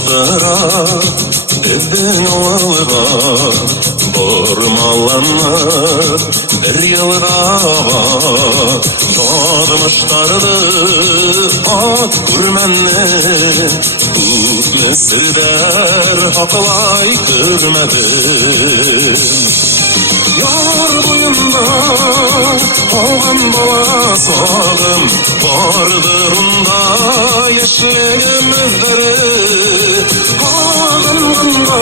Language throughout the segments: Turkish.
Otıra dedin oğulga Bormalanır bir yıldağa Çağırmışlardı at kurmenni Kut mesirder haklay kırmedim Yar boyunda olgan bala sağım Vardır onda yaşlıgım özleri Kalınğında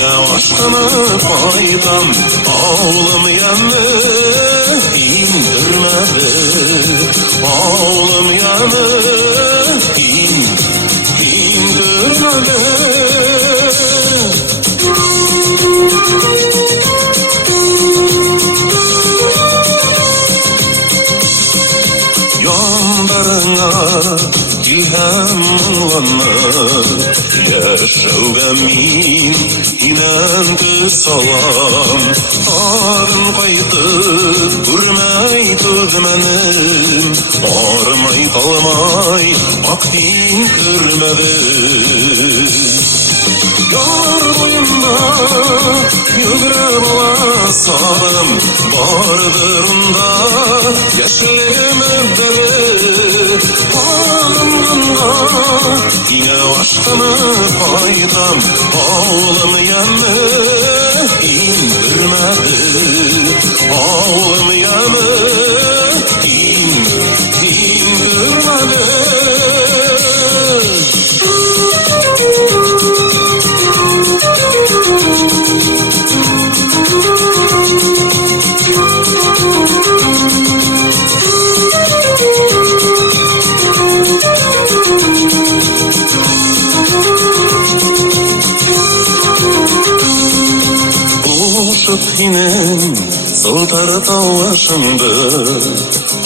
yavaştanı faydam Ağlım yanı indirmedi Ağlım yanı indirmedi Yanlarına ilham olanlar Yaşauga min inen kısalam Arın kaytıp görmey tüdmenim Armay talmay aktin kırmedim Yar boyunda yügre bala sağım Vardır onda yaşlığım evderi Halımında yine aşkını faydam Ağlım yanı indirmedi Ağlım yanı indirmedi Yinem sıltar tavlaşımdı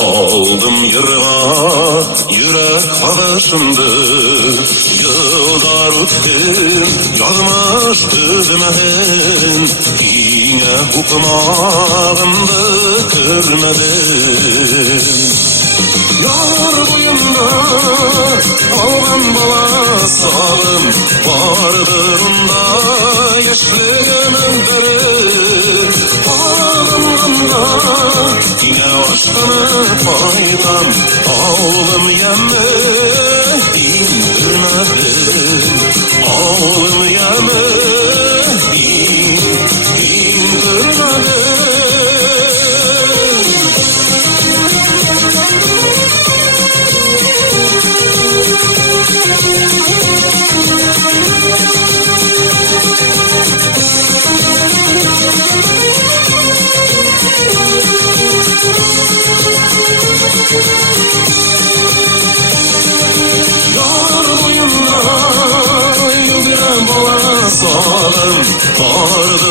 Aldım yırğa yürek havaşımdı Yıllar öttim yağmış düzmehin Yine hukmağımdı kırmedim Yar boyunda algan bala sağım Vardır onda yaşlığım evderi Ağlımda yine aşkını faydam Ağlım yanı indirmedi Ağlım yanı indirmedi Yar boyunda yügre bala sağım Vardır